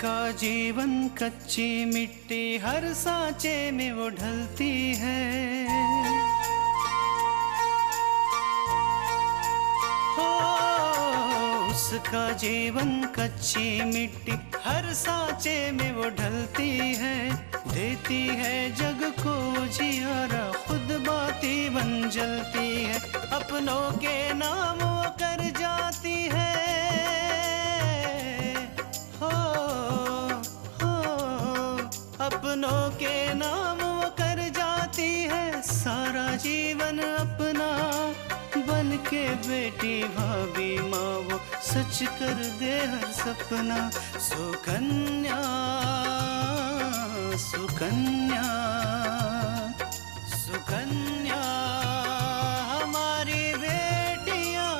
उसका जीवन कच्ची मिट्टी हर सांचे में वो ढलती है। हो उसका जीवन कच्ची मिट्टी हर सांचे में वो ढलती है। देती है जग को जियारा खुद बाती बन जलती है। अपनों के नाम वो कर जाती है। अपनों के नाम वो कर जाती है। सारा जीवन अपना बन के बेटी भाभी माँ वो सच कर दे हर सपना। सुकन्या सुकन्या सुकन्या हमारी बेटियाँ।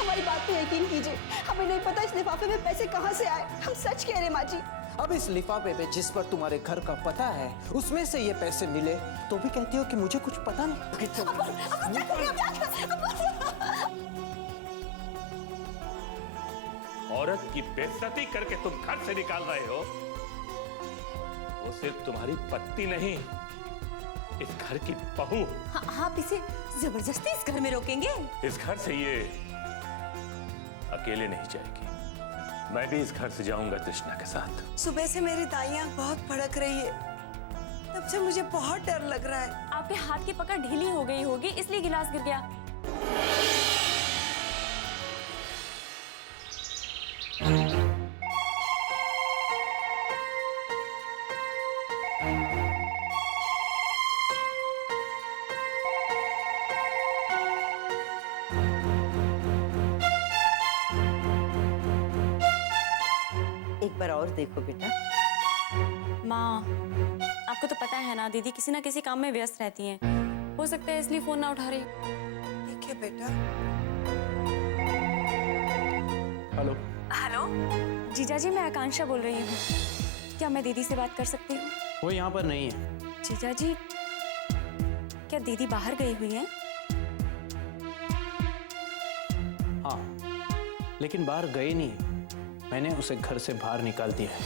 हमारी बात पे यकीन कीजिए, हमें नहीं पता इस लिफाफे में पैसे कहाँ से आए। हम सच कह रहे माँ जी। अब इस लिफाफे पे जिस पर तुम्हारे घर का पता है उसमें से ये पैसे मिले तो भी कहती हो कि मुझे कुछ पता नहीं। औरत की बेइज्जती करके तुम घर से निकाल रहे हो। वो सिर्फ तुम्हारी पत्नी नहीं, इस घर की बहू। आप इसे जबरदस्ती इस घर में रोकेंगे? इस घर से ये अकेले नहीं जाएगी। मैं भी इस घर से जाऊंगा तृष्णा के साथ। सुबह से मेरी दाइयां बहुत भड़क रही है, तब से मुझे बहुत डर लग रहा है। आपके हाथ की पकड़ ढीली हो गई होगी इसलिए गिलास गिर गया। एक बार और देखो बेटा। माँ, आपको तो पता है ना दीदी किसी ना किसी काम में व्यस्त रहती हैं। हो सकता है इसलिए फोन ना उठा रही। ठीक है बेटा। हेलो। हेलो जीजा जी, मैं आकांक्षा बोल रही हूँ। क्या मैं दीदी से बात कर सकती हूँ? वो यहाँ पर नहीं है। जीजा जी, क्या दीदी बाहर गई हुई हैं? हाँ, लेकिन बाहर गए नहीं, मैंने उसे घर से बाहर निकाल दिया है।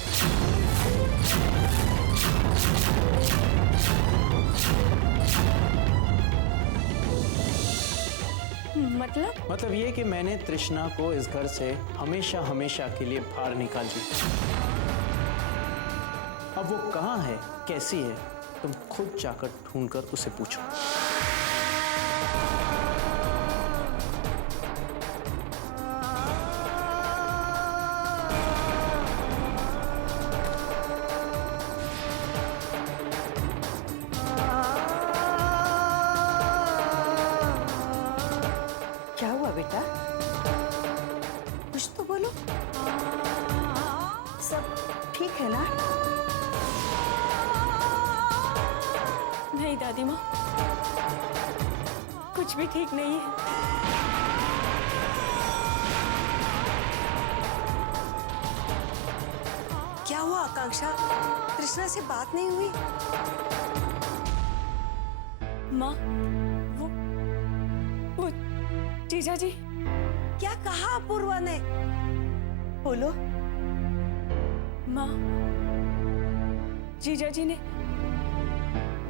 मतलब ये कि मैंने तृष्णा को इस घर से हमेशा हमेशा के लिए बाहर निकाल दिया। अब वो कहाँ है, कैसी है, तुम खुद जाकर ढूंढकर उसे पूछो। क्या हुआ बेटा? कुछ तो बोलो। सब ठीक है ना? नहीं दादी माँ, कुछ भी ठीक नहीं है। क्या हुआ आकांक्षा? कृष्णा से बात नहीं हुई? माँ, वो जीजा जी। क्या कहा अपूर्वा ने? बोलो। माँ, जीजा जी ने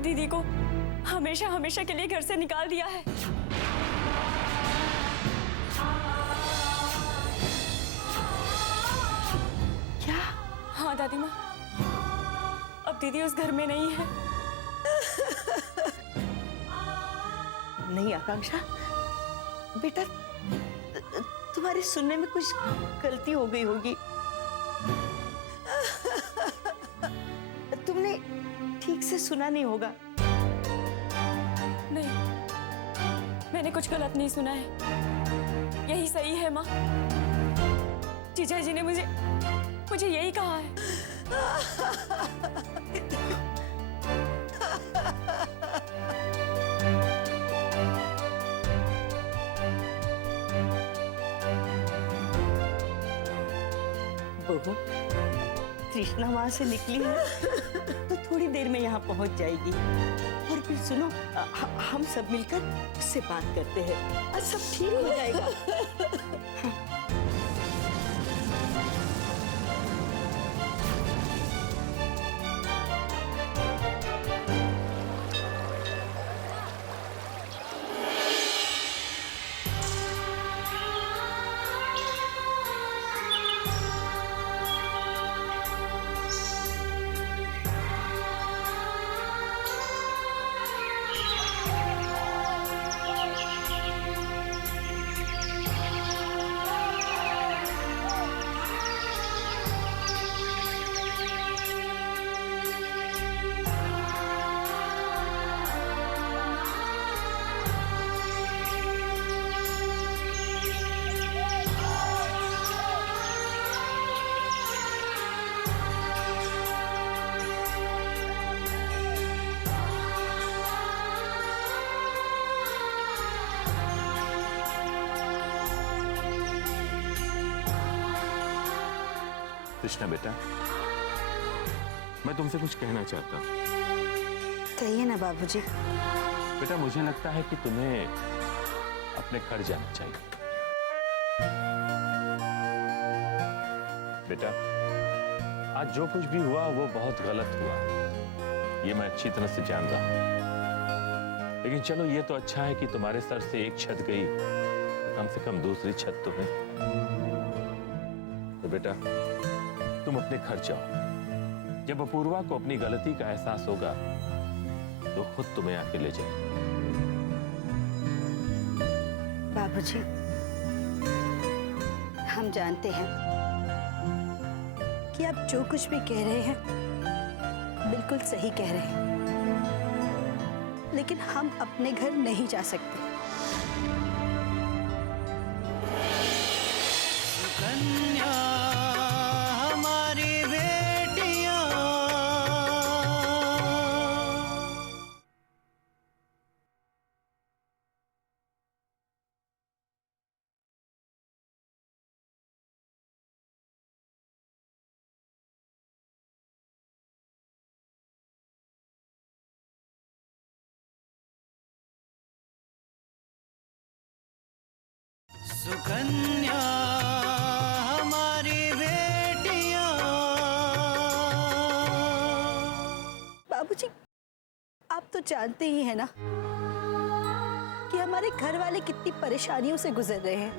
दीदी को हमेशा हमेशा के लिए घर से निकाल दिया है। क्या? हाँ दादी माँ, अब दीदी उस घर में नहीं है। नहीं आकांक्षा, बेटा तुम्हारे सुनने में कुछ गलती हो गई होगी। तुमने ठीक से सुना नहीं होगा। नहीं, मैंने कुछ गलत नहीं सुना है। यही सही है माँ। जीजा जी ने मुझे यही कहा है। बहू, तृष्णा वहां से निकली है तो थोड़ी देर में यहाँ पहुंच जाएगी। और फिर सुनो, हम सब मिलकर उससे बात करते हैं और सब ठीक हो जाएगा। कृष्णा बेटा, मैं तुमसे कुछ कहना चाहता हूँ। कहिए ना बाबूजी। बेटा, मुझे लगता है कि तुम्हें अपने घर जाना चाहिए। बेटा, आज जो कुछ भी हुआ वो बहुत गलत हुआ, ये मैं अच्छी तरह से जान रहा हूं। लेकिन चलो, ये तो अच्छा है कि तुम्हारे सर से एक छत गई, कम से कम दूसरी छत तो है। तो बेटा, तुम अपने घर जाओ। जब अपूर्वा को अपनी गलती का एहसास होगा तो खुद तुम्हें आके ले जाए। बाबूजी, हम जानते हैं कि आप जो कुछ भी कह रहे हैं बिल्कुल सही कह रहे हैं, लेकिन हम अपने घर नहीं जा सकते। कन्या हमारी बेटियां, सुकन्या हमारी बेटियां। बाबूजी, आप तो जानते ही हैं ना कि हमारे घर वाले कितनी परेशानियों से गुजर रहे हैं,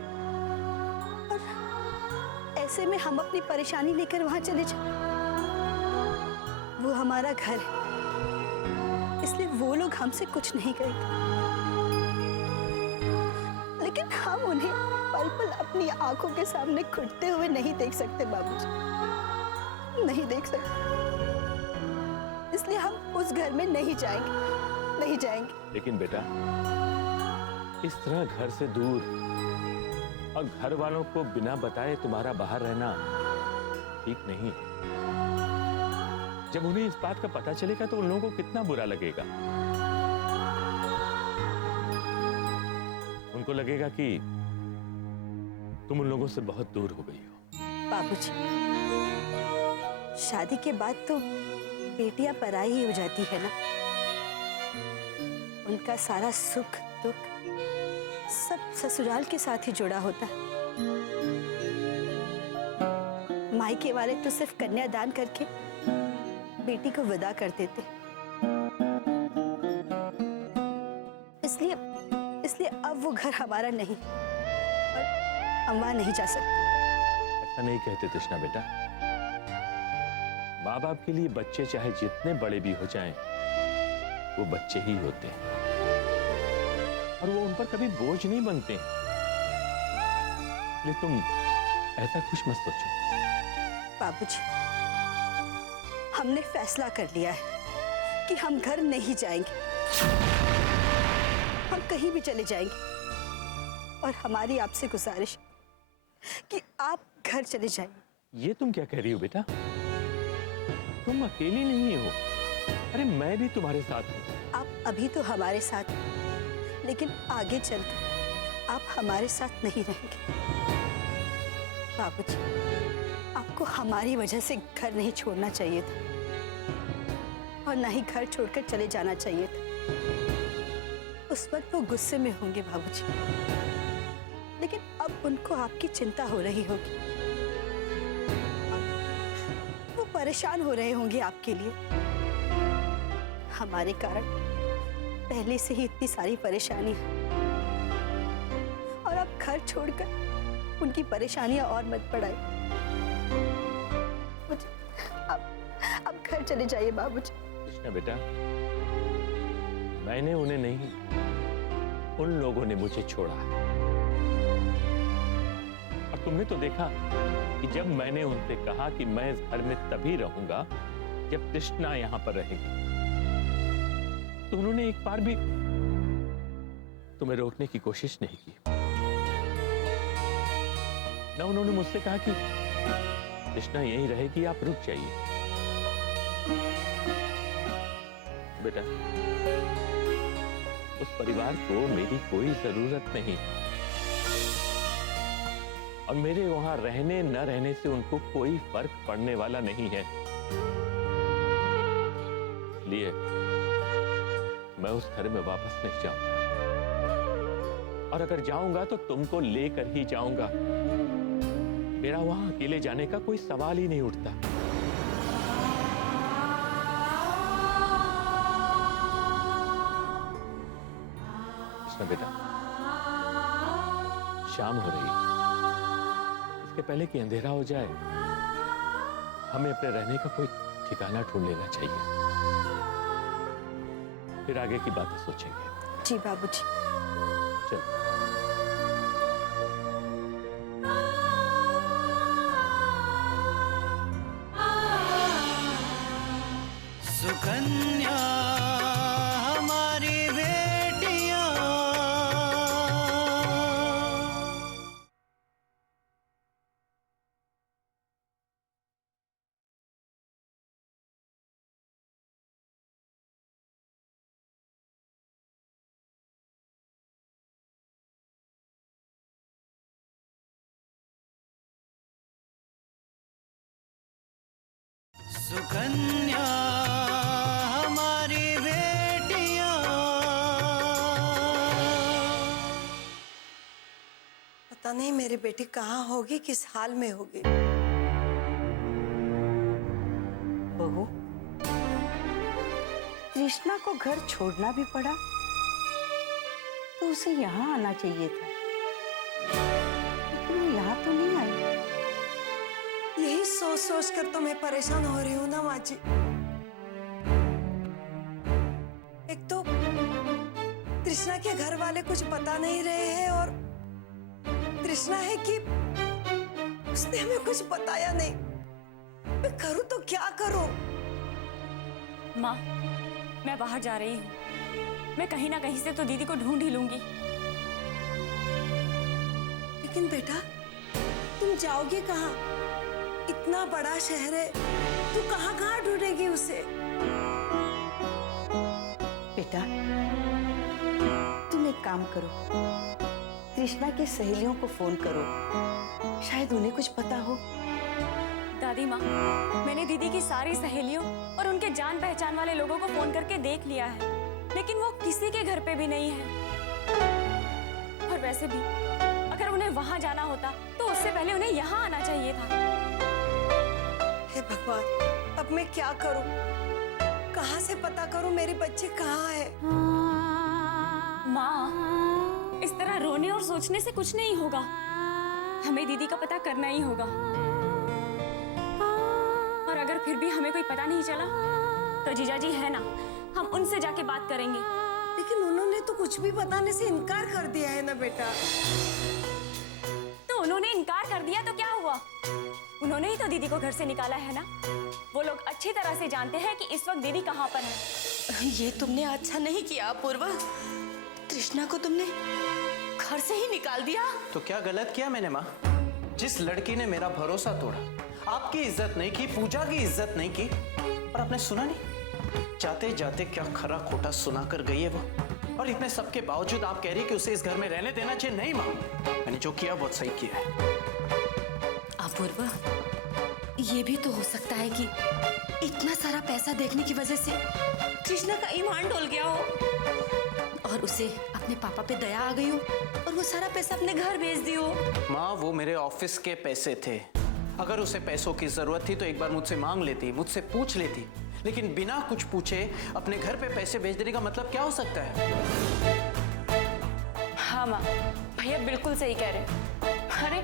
और ऐसे में हम अपनी परेशानी लेकर वहां चले जाएं। वो हमारा घर है, इसलिए वो लोग हमसे कुछ नहीं करेंगे, लेकिन हम उन्हें पल पल अपनी आंखों के सामने घुटते हुए नहीं देख सकते बाबूजी, नहीं देख सकते। इसलिए हम उस घर में नहीं जाएंगे, नहीं जाएंगे। लेकिन बेटा, इस तरह घर से दूर और घर वालों को बिना बताए तुम्हारा बाहर रहना ठीक नहीं। जब उन्हें इस बात का पता चलेगा तो उन लोगों को कितना बुरा लगेगा। उनको लगेगा कि तुम उन लोगों से बहुत दूर हो गई हो। बाबूजी, शादी के बाद तो बेटियां पराई ही हो जाती है ना। उनका सारा सुख दुख सब ससुराल के साथ ही जुड़ा होता है। मायके वाले तो सिर्फ कन्यादान करके बेटी को विदा कर देते। इसलिए अब वो घर हमारा नहीं, और हम वहां नहीं जा सकते। ऐसा नहीं कहते कृष्णा बेटा। माँ बाप के लिए बच्चे चाहे जितने बड़े भी हो जाएं, वो बच्चे ही होते हैं और वो उन पर कभी बोझ नहीं बनते। लेकिन तुम ऐसा कुछ मत सोचो। बाबूजी, हमने फैसला कर लिया है कि हम घर नहीं जाएंगे। हम कहीं भी चले जाएंगे, और हमारी आपसे गुजारिश कि आप घर चले जाइए। ये तुम क्या कह रही हो बेटा? तुम अकेली नहीं हो, अरे मैं भी तुम्हारे साथ हूँ। आप अभी तो हमारे साथ हैं, लेकिन आगे चलकर आप हमारे साथ नहीं रहेंगे। बाबूजी, आपको हमारी वजह से घर नहीं छोड़ना चाहिए था, और ना ही घर छोड़कर चले जाना चाहिए था। उस वक्त वो गुस्से में होंगे बाबूजी, लेकिन अब उनको आपकी चिंता हो रही होगी। वो परेशान हो रहे होंगे आपके लिए। हमारे कारण पहले से ही इतनी सारी परेशानी है, और अब घर छोड़कर उनकी परेशानियां और मत बढ़ाइए। अब घर चले जाइए बाबूजी। कृष्णा बेटा, मैंने उन्हें नहीं, उन लोगों ने मुझे छोड़ा है। और तुमने तो देखा कि जब मैंने उनसे कहा कि मैं इस घर में तभी रहूंगा जब कृष्णा यहां पर रहेगी, तो उन्होंने एक बार भी तुम्हें रोकने की कोशिश नहीं की। ना उन्होंने मुझसे कहा कि कृष्णा यहीं रहेगी, आप रुक जाइए। बेटा, उस परिवार को मेरी कोई जरूरत नहीं। और मेरे वहां रहने न रहने से उनको कोई फर्क पड़ने वाला नहीं है। इसलिए मैं उस घर में वापस नहीं जाऊंगा, और अगर जाऊंगा तो तुमको लेकर ही जाऊंगा। मेरा वहां अकेले जाने का कोई सवाल ही नहीं उठता। कृष्णा बेटा, शाम हो रही है, इसके पहले कि अंधेरा हो जाए हमें अपने रहने का कोई ठिकाना ढूंढ लेना चाहिए, फिर आगे की बातें सोचेंगे। जी बाबूजी। चलो। सुकन्या हमारी बेटियां, सुकन्या हमारी बेटियां। पता नहीं मेरी बेटी कहाँ होगी, किस हाल में होगी। बहू, कृष्णा को घर छोड़ना भी पड़ा तो उसे यहाँ आना चाहिए था, लेकिन वो यहाँ तो नहीं आई। यही सोच सोच कर तो मैं परेशान हो रही हूँ ना माँ जी। एक तो कृष्णा के घर वाले कुछ बता नहीं रहे हैं, और कृष्णा है कि उसने हमें कुछ बताया नहीं। मैं करूँ तो क्या करूँ? माँ, मैं बाहर जा रही हूँ। मैं कहीं ना कहीं से तो दीदी को ढूंढ ही लूंगी। लेकिन बेटा, तुम जाओगे कहाँ? इतना बड़ा शहर है, तू कहाँ कहाँ ढूंढेगी उसे? बेटा, तुम एक काम करो, कृष्णा की सहेलियों को फोन करो, शायद उन्हें कुछ पता हो। दादी माँ, मैंने दीदी की सारी सहेलियों और उनके जान पहचान वाले लोगों को फोन करके देख लिया है, लेकिन वो किसी के घर पे भी नहीं है। और वैसे भी अगर उन्हें वहां जाना होता तो उससे पहले उन्हें यहाँ आना चाहिए था। हे भगवान, अब मैं क्या करूं? कहाँ से पता करूं मेरे बच्चे कहाँ है? माँ, इस तरह रोने और सोचने से कुछ नहीं होगा। हमें दीदी का पता करना ही होगा, और अगर फिर भी हमें कोई पता नहीं चला तो जीजाजी है ना, हम उनसे जाके बात करेंगे। लेकिन उन्होंने तो कुछ भी बताने से इनकार कर दिया है ना बेटा। तो उन्होंने इनकार कर दिया तो क्या हुआ? उन्होंने ही तो दीदी को घर से निकाला है ना। वो लोग अच्छी तरह से जानते हैं कि इस वक्त दीदी कहाँ पर है। ये तुमने अच्छा नहीं किया अपूर्वा। कृष्णा को तुमने घर से ही निकाल दिया। तो क्या गलत किया मैंने माँ? जिस लड़की ने मेरा भरोसा तोड़ा, आपकी इज्जत नहीं की, पूजा की इज्जत नहीं की, और आपने सुना नहीं? जाते जाते क्या खरा खोटा सुना कर गई है वो, और इतने सबके बावजूद आप कह रही कि उसे इस घर में रहने देना चाहिए। नहीं माँ, मैंने जो किया बहुत सही किया है। अपूर्वा, ये भी तो हो सकता है कि इतना सारा पैसा देखने की वजह से कृष्णा का ईमान डोल गया हो, और उसे अपने पापा पे दया आ गई हो, और वो सारा पैसा अपने घर भेज दी हो। माँ, वो मेरे ऑफिस के पैसे थे। अगर उसे पैसों की जरूरत थी तो एक बार मुझसे मांग लेती, मुझसे पूछ लेती, लेकिन बिना कुछ पूछे अपने घर पे पैसे भेज देने का मतलब क्या हो सकता है? हाँ माँ, भैया बिल्कुल सही कह रहे हैं। अरे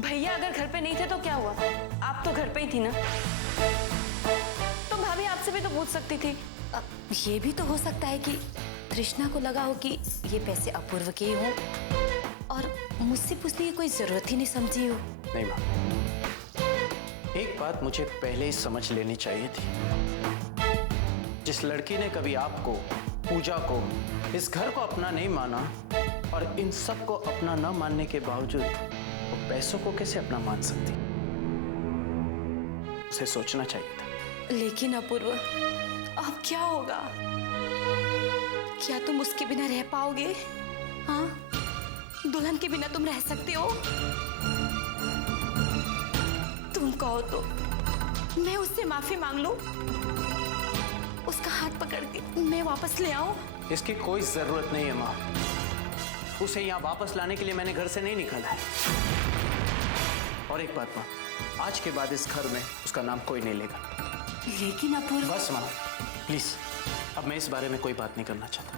भैया अगर घर पे नहीं थे तो क्या हुआ? आप तो घर पे ही थी ना, तो भाभी आपसे भी तो पूछ सकती थी। ये भी तो हो सकता है कि कृष्णा को लगा हो कि ये पैसे अपूर्व के ही हों, और मुझसे पूछने की कोई जरूरत ही नहीं समझी हो। नहीं माँ, एक बात मुझे पहले ही समझ लेनी चाहिए थी। जिस लड़की ने कभी आपको, पूजा को, इस घर को अपना नहीं माना, और इन सब को अपना न मानने के बावजूद वो पैसों को कैसे अपना मान सकती? उसे सोचना चाहिए था। लेकिन अपूर्व, अब क्या होगा? क्या तुम उसके बिना रह पाओगे? हाँ, दुल्हन के बिना तुम रह सकते हो? कहो तो मैं उससे माफी मांग लूं, उसका हाथ पकड़ के मैं वापस ले आऊं। इसकी कोई जरूरत नहीं है माँ। उसे यहाँ वापस लाने के लिए मैंने घर से नहीं निकाला है। और एक बात माँ, आज के बाद इस घर में उसका नाम कोई नहीं लेगा। लेकिन अपूर्व, बस माँ प्लीज, अब मैं इस बारे में कोई बात नहीं करना चाहता।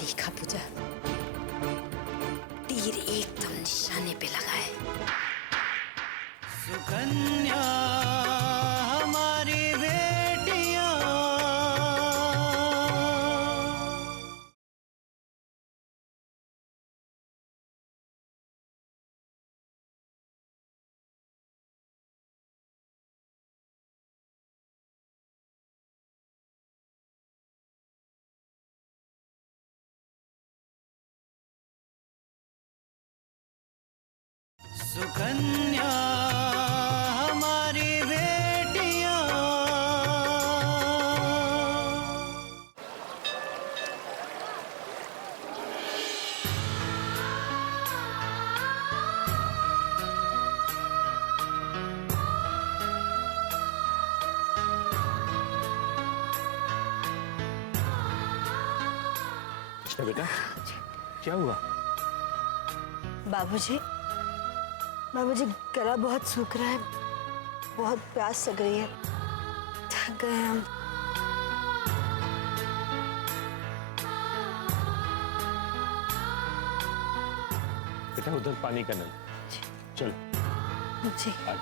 देखा पूजा, तीर एकदम निशाने पे लगा है। सुकन्या हमारी बेटियां, सुकन्या हमारी बेटियां। कृष्णा बेटा, क्या हुआ? बाबूजी, बाबूजी गला बहुत सूख रहा है, बहुत प्यास लग रही है, थक गए हम। बेटा उधर पानी का नल, चलो जी। आज।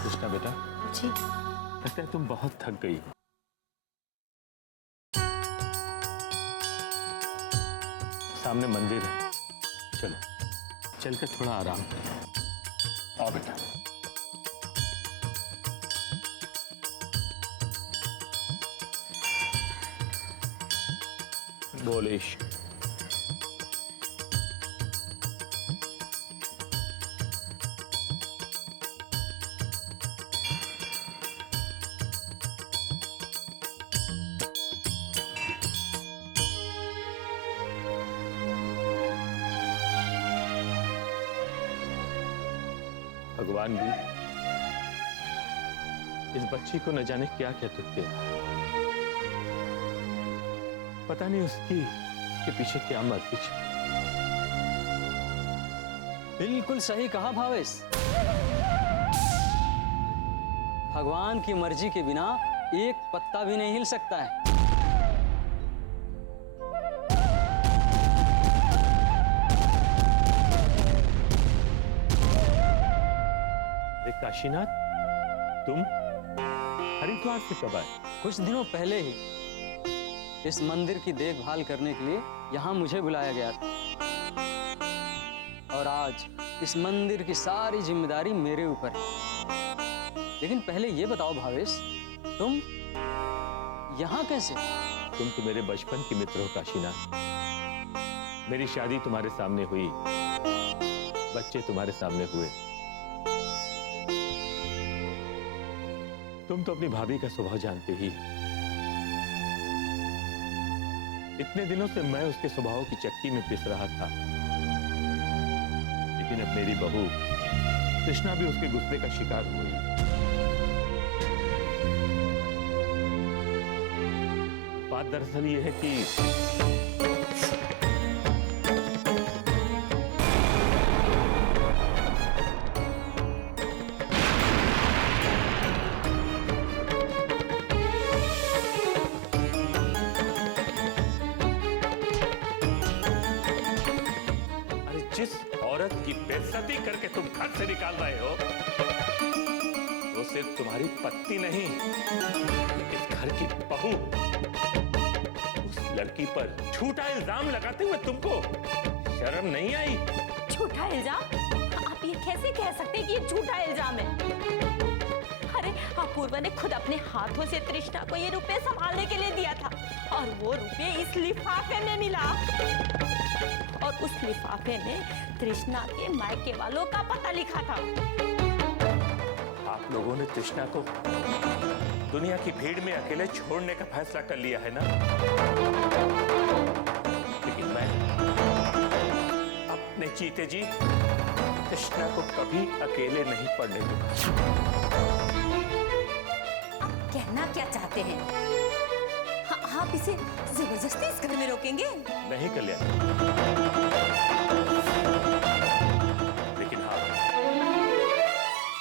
कृष्णा बेटा, जी। लगता है तुम बहुत थक गई हो। सामने मंदिर है, चलो चलकर थोड़ा आराम करो। आओ बेटा। बोलेश। भगवान भी इस बच्ची को न जाने क्या क्या दुख दे रहा है। पता नहीं उसके पीछे क्या मर्जी छुपी। बिल्कुल सही कहा भावेश। भगवान की मर्जी के बिना एक पत्ता भी नहीं हिल सकता है। काशीनाथ, तुम हरिद्वार से कब आए? कुछ दिनों पहले ही इस मंदिर की देखभाल करने के लिए यहाँ मुझे बुलाया गया था, और आज इस मंदिर की सारी जिम्मेदारी मेरे ऊपर है। लेकिन पहले ये बताओ भावेश, तुम यहाँ कैसे? तुम तो मेरे बचपन के मित्र हो काशीनाथ। मेरी शादी तुम्हारे सामने हुई, बच्चे तुम्हारे सामने हुए। तुम तो अपनी भाभी का स्वभाव जानते ही। इतने दिनों से मैं उसके स्वभाव की चक्की में पिस रहा था, लेकिन अब मेरी बहू कृष्णा भी उसके गुस्से का शिकार हुई। बात दरअसल ये है कि जिस औरत की पैर बेइज्जती करके तुम घर से निकाल रहे हो, वो सिर्फ तुम्हारी पत्नी नहीं, इस घर की बहू, उस लड़की पर झूठा इल्जाम लगाते हुए तुमको शर्म नहीं आई? झूठा इल्जाम? आप ये कैसे कह सकते हैं कि ये झूठा इल्जाम है? अरे अपूर्वा ने खुद अपने हाथों से तृष्णा को ये रुपए संभालने के लिए दिया था, और वो रुपए इस लिफाफे में मिला, और उस लिफाफे में तृष्णा के मायके वालों का पता लिखा था। आप लोगों ने तृष्णा को दुनिया की भीड़ में अकेले छोड़ने का फैसला कर लिया है ना? लेकिन मैं अपने जीते जी तृष्णा को कभी अकेले नहीं पड़ने दूंगा। आप कहना क्या चाहते हैं? आप इसे जबरदस्ती इस घर में रोकेंगे? नहीं कल्याण, लेकिन हाँ,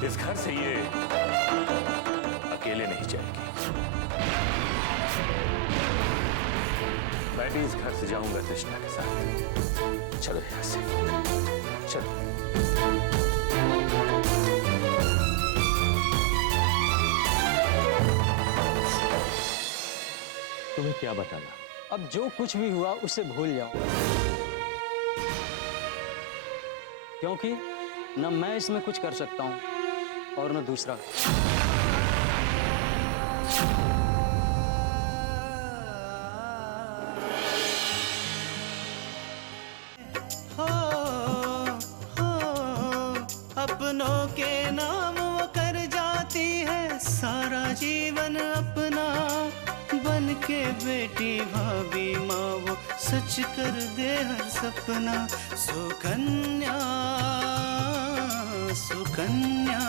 इस घर से ये अकेले नहीं जाएगी। मैं भी इस घर से जाऊंगा तृष्णा के साथ। चलो यहाँ से, चलो। तुम्हें क्या बताना? अब जो कुछ भी हुआ उसे भूल जाओ, क्योंकि न मैं इसमें कुछ कर सकता हूं और न दूसरा। अपनों के नाम वो कर जाती है सारा जीवन अपना, बन के बेटी भाभी माँ वो सच कर दे हर सपना। सुकन्या सुकन्या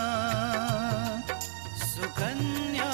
सुकन्या